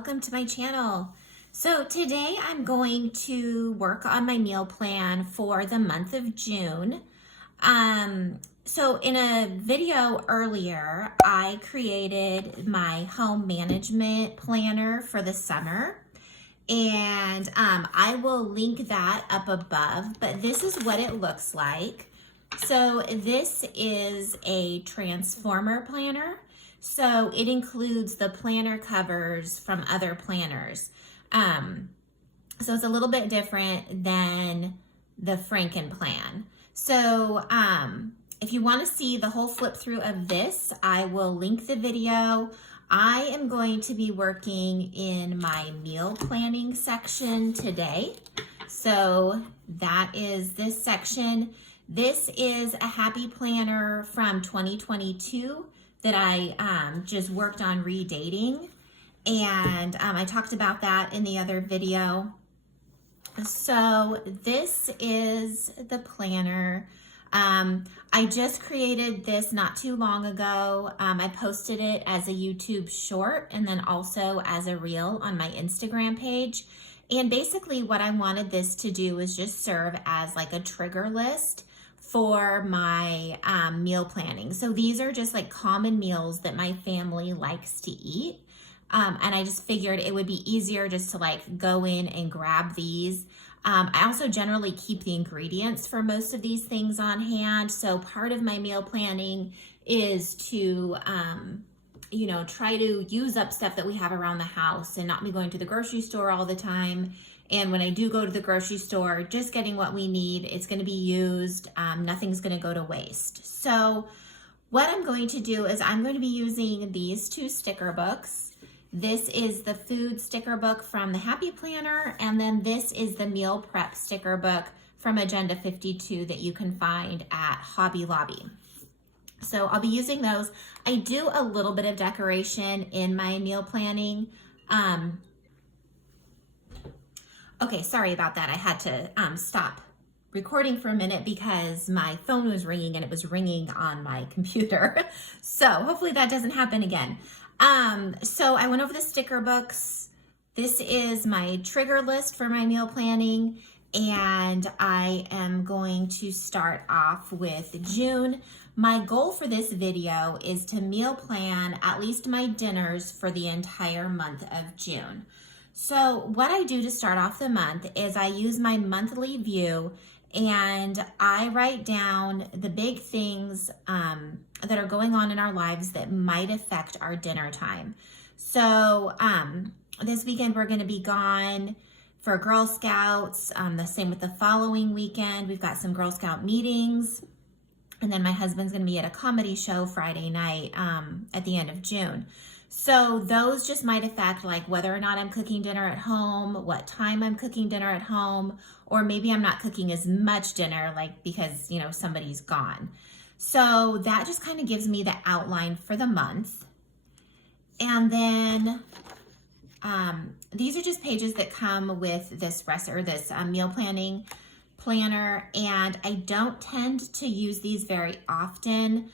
welcome to my channel. So today I'm going to work on my meal plan for the month of June. So in a video earlier, I created my home management planner for the summer. And I will link that up above, but this is what it looks like. So this is a transformer planner. So it includes the planner covers from other planners. So it's a little bit different than the Franken plan. So if you want to see the whole flip through of this, I will link the video. I am going to be working in my meal planning section today. So that is this section. This is a happy planner from 2022 that I just worked on redating. And I talked about that in the other video. So this is the planner. I just created this not too long ago. I posted it as a YouTube short and then also as a reel on my Instagram page. And basically what I wanted this to do is just serve as like a trigger list for my meal planning. So these are just like common meals that my family likes to eat. And I just figured it would be easier just to like go in and grab these. I also generally keep the ingredients for most of these things on hand. So part of my meal planning is to, try to use up stuff that we have around the house and not be going to the grocery store all the time. And when I do go to the grocery store, just getting what we need, it's going to be used. Nothing's going to go to waste. So what I'm going to do is I'm going to be using these two sticker books. This is the food sticker book from the Happy Planner, and then this is the meal prep sticker book from Agenda 52 that you can find at Hobby Lobby. So I'll be using those. I do a little bit of decoration in my meal planning. Okay, sorry about that. I had to stop recording for a minute because my phone was ringing and it was ringing on my computer. So hopefully that doesn't happen again. So I went over the sticker books. This is my trigger list for my meal planning, and I am going to start off with June. My goal for this video is to meal plan at least my dinners for the entire month of June. So what I do to start off the month is I use my monthly view and I write down the big things that are going on in our lives that might affect our dinner time. So this weekend we're going to be gone for Girl Scouts. The same with the following weekend. We've got some Girl Scout meetings. And then my husband's going to be at a comedy show Friday night at the end of June. So those just might affect like whether or not I'm cooking dinner at home, what time I'm cooking dinner at home, or maybe I'm not cooking as much dinner like because, somebody's gone. So that just kind of gives me the outline for the month. And then these are just pages that come with this meal planning planner, and I don't tend to use these very often.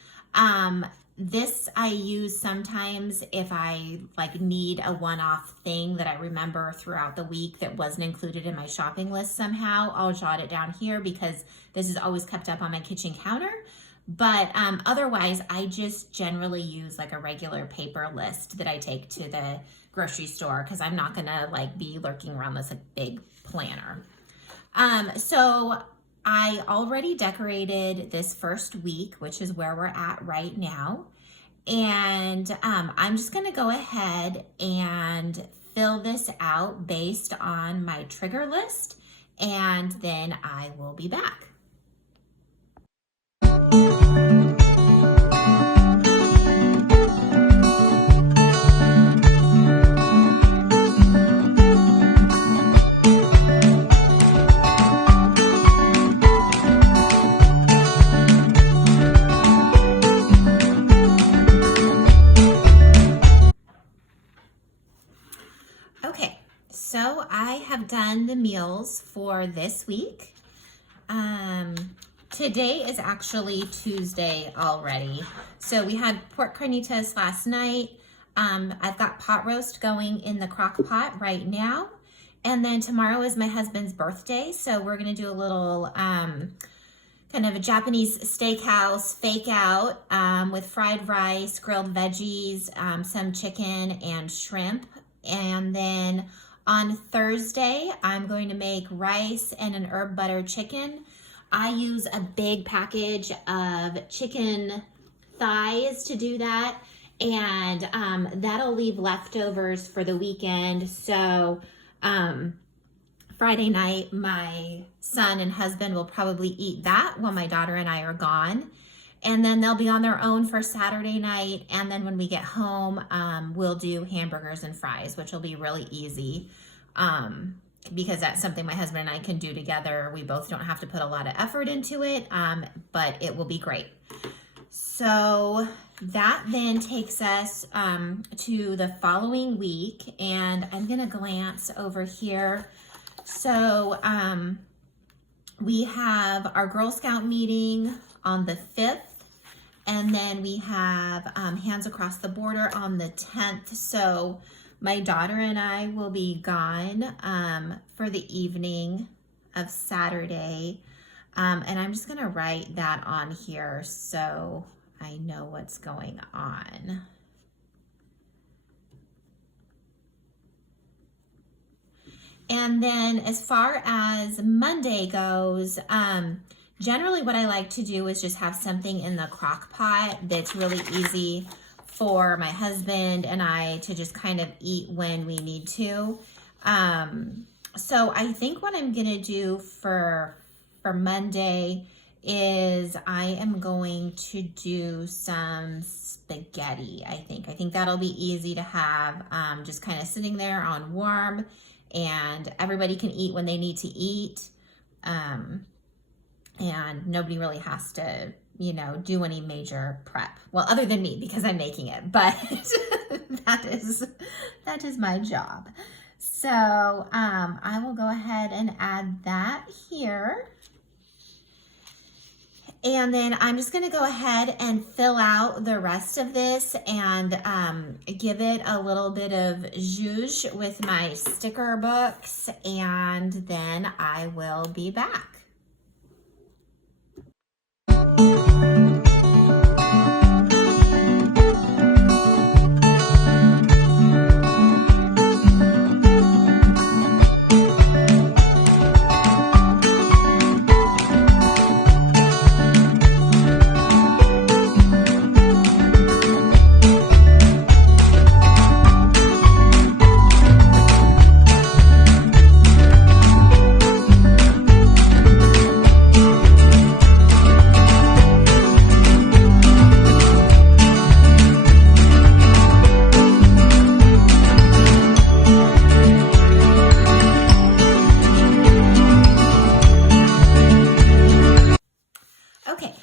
This I use sometimes if I need a one-off thing that I remember throughout the week that wasn't included in my shopping list somehow. I'll jot it down here because this is always kept up on my kitchen counter. But otherwise, I just generally use like a regular paper list that I take to the grocery store because I'm not gonna be lurking around this big planner. So I already decorated this first week, which is where we're at right now. And I'm just gonna go ahead and fill this out based on my trigger list, and then I will be back. Okay, so I have done the meals for this week. Today is actually Tuesday already. So we had pork carnitas last night. I've got pot roast going in the crock pot right now. And then tomorrow is my husband's birthday. So we're going to do a little kind of a Japanese steakhouse fake out with fried rice, grilled veggies, some chicken and shrimp. And then on Thursday, I'm going to make rice and an herb butter chicken. I use a big package of chicken thighs to do that. And that'll leave leftovers for the weekend. So Friday night, my son and husband will probably eat that while my daughter and I are gone. And then they'll be on their own for Saturday night. And then when we get home, we'll do hamburgers and fries, which will be really easy because that's something my husband and I can do together. We both don't have to put a lot of effort into it, but it will be great. So that then takes us to the following week, and I'm going to glance over here. So we have our Girl Scout meeting on the 5th, and then we have Hands Across the Border on the 10th. So my daughter and I will be gone for the evening of Saturday, and I'm just going to write that on here so I know what's going on. And then as far as Monday goes, generally what I like to do is just have something in the crock pot that's really easy for my husband and I to just kind of eat when we need to. So I think what I'm gonna do for Monday is I am going to do some spaghetti, I think that'll be easy to have, just kind of sitting there on warm, and everybody can eat when they need to eat, and nobody really has to, you know, do any major prep. Well, other than me, because I'm making it, but that is my job. So I will go ahead and add that here. And then I'm just gonna go ahead and fill out the rest of this and give it a little bit of zhuzh with my sticker books, and then I will be back.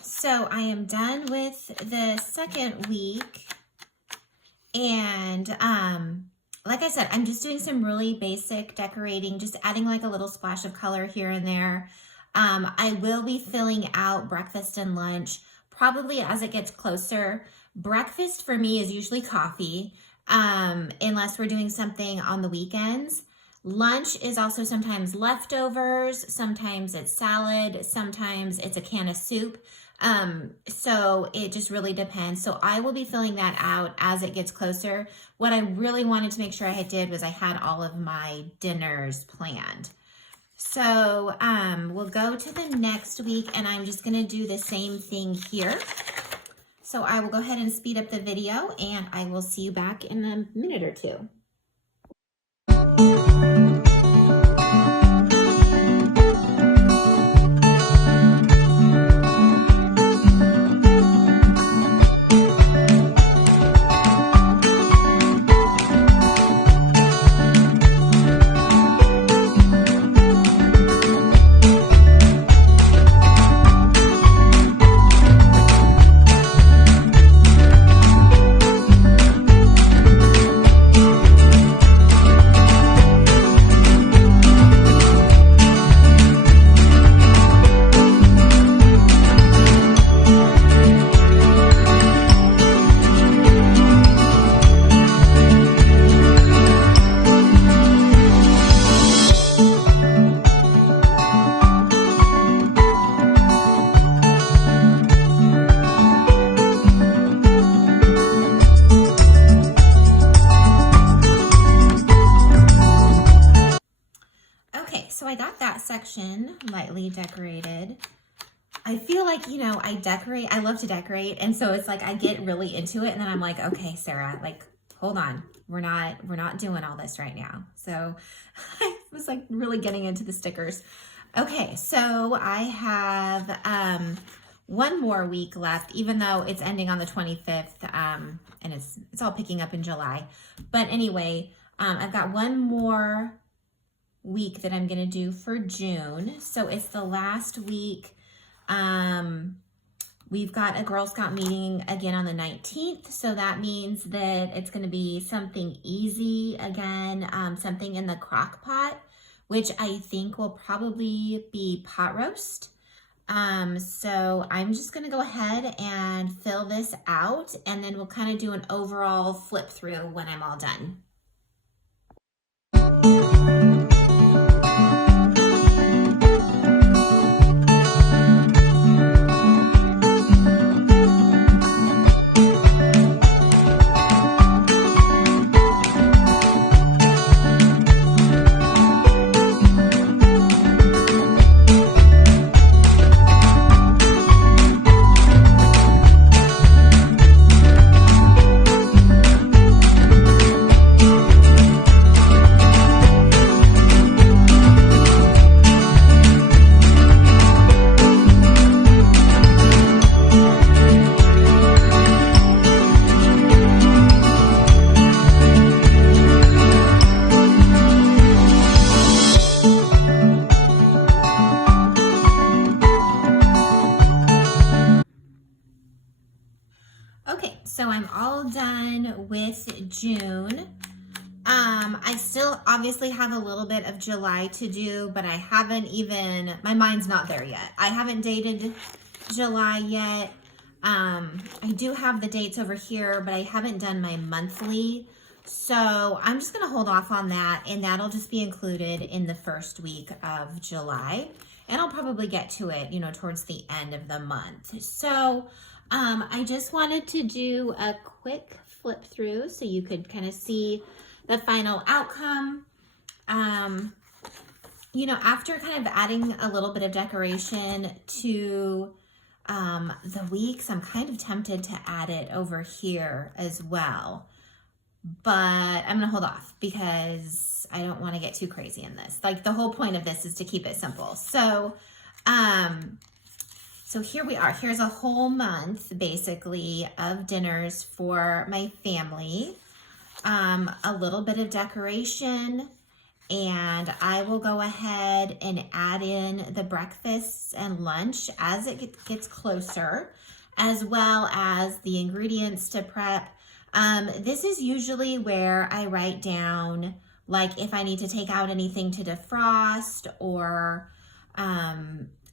So I am done with the second week, and like I said, I'm just doing some really basic decorating, just adding like a little splash of color here and there. I will be filling out breakfast and lunch probably as it gets closer. Breakfast for me is usually coffee, unless we're doing something on the weekends. Lunch is also sometimes leftovers, sometimes it's salad, sometimes it's a can of soup. So it just really depends. So I will be filling that out as it gets closer. What I really wanted to make sure I did was I had all of my dinners planned. So we'll go to the next week, and I'm just going to do the same thing here. So I will go ahead and speed up the video, and I will see you back in a minute or two. I got that section lightly decorated. I feel like, you know, I love to decorate. And so it's like, I get really into it and then I'm like, okay, Sarah, like, hold on. We're not doing all this right now. So I was like really getting into the stickers. Okay, so I have one more week left, even though it's ending on the 25th, and it's all picking up in July. But anyway, I've got one more week that I'm gonna do for June. So it's the last week. We've got a Girl Scout meeting again on the 19th. So that means that it's going to be something easy again, something in the crock pot, which I think will probably be pot roast. So I'm just going to go ahead and fill this out and then we'll kind of do an overall flip through when I'm all done. Okay, so I'm all done with June. I still obviously have a little bit of July to do, but I haven't even, my mind's not there yet. I haven't dated July yet. I do have the dates over here, but I haven't done my monthly. So I'm just gonna hold off on that, and that'll just be included in the first week of July. And I'll probably get to it, you know, towards the end of the month. So I just wanted to do a quick flip through so you could kind of see the final outcome. You know, after kind of adding a little bit of decoration to the weeks, I'm kind of tempted to add it over here as well. But I'm gonna hold off because I don't want to get too crazy in this. Like, the whole point of this is to keep it simple. So, so here we are. Here's a whole month, basically, of dinners for my family. A little bit of decoration, and I will go ahead and add in the breakfasts and lunch as it gets closer, as well as the ingredients to prep. This is usually where I write down, like, if I need to take out anything to defrost, or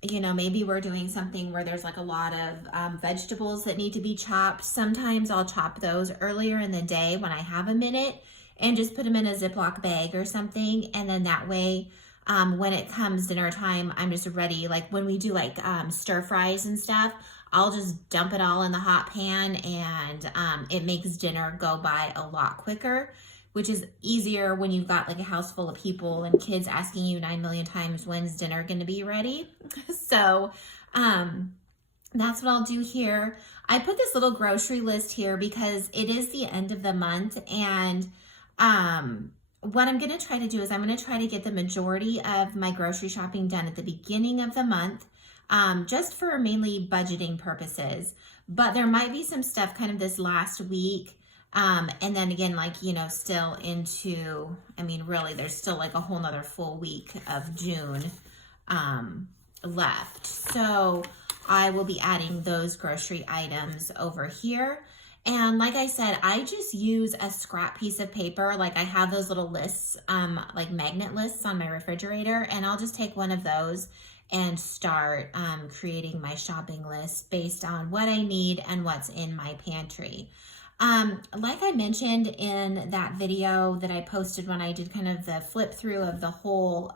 you know, maybe we're doing something where there's like a lot of vegetables that need to be chopped. Sometimes I'll chop those earlier in the day when I have a minute and just put them in a Ziploc bag or something. And then that way, when it comes dinner time, I'm just ready. Like when we do like stir fries and stuff, I'll just dump it all in the hot pan, and it makes dinner go by a lot quicker, which is easier when you've got like a house full of people and kids asking you 9 million times, when's dinner going to be ready? So that's what I'll do here. I put this little grocery list here because it is the end of the month, and what I'm going to try to do is I'm going to try to get the majority of my grocery shopping done at the beginning of the month, just for mainly budgeting purposes. But there might be some stuff kind of this last week. And then again, like, you know, still into, I mean, really, there's still like a whole nother full week of June, left. So I will be adding those grocery items over here. And like I said, I just use a scrap piece of paper. Like I have those little lists, like magnet lists on my refrigerator, and I'll just take one of those and start, creating my shopping list based on what I need and what's in my pantry. Like I mentioned in that video that I posted when I did kind of the flip through of the whole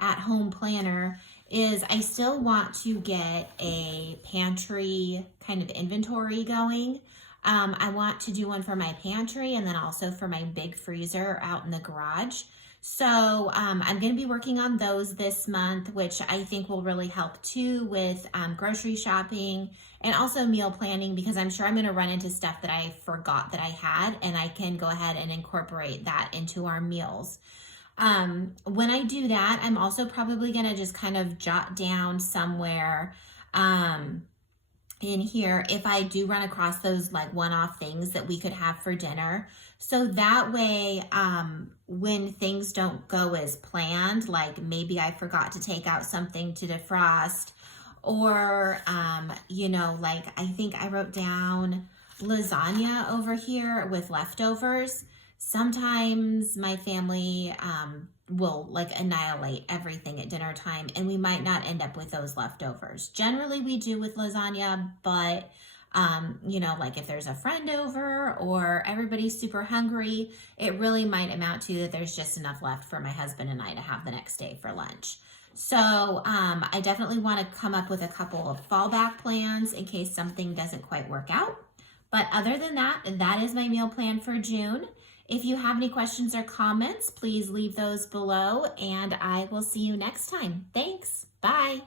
at-home planner, is I still want to get a pantry kind of inventory going. I want to do one for my pantry and then also for my big freezer out in the garage. So I'm going to be working on those this month, which I think will really help too with grocery shopping and also meal planning, because I'm sure I'm going to run into stuff that I forgot that I had, and I can go ahead and incorporate that into our meals. When I do that, I'm also probably going to just kind of jot down somewhere in here if I do run across those like one-off things that we could have for dinner. So that way, when things don't go as planned, like maybe I forgot to take out something to defrost, or, you know, like I think I wrote down lasagna over here with leftovers. Sometimes my family will like annihilate everything at dinner time, and we might not end up with those leftovers. Generally we do with lasagna, but you know, like if there's a friend over or everybody's super hungry, it really might amount to that there's just enough left for my husband and I to have the next day for lunch. So I definitely want to come up with a couple of fallback plans in case something doesn't quite work out. But other than that, that is my meal plan for June. If you have any questions or comments, please leave those below, and I will see you next time. Thanks. Bye.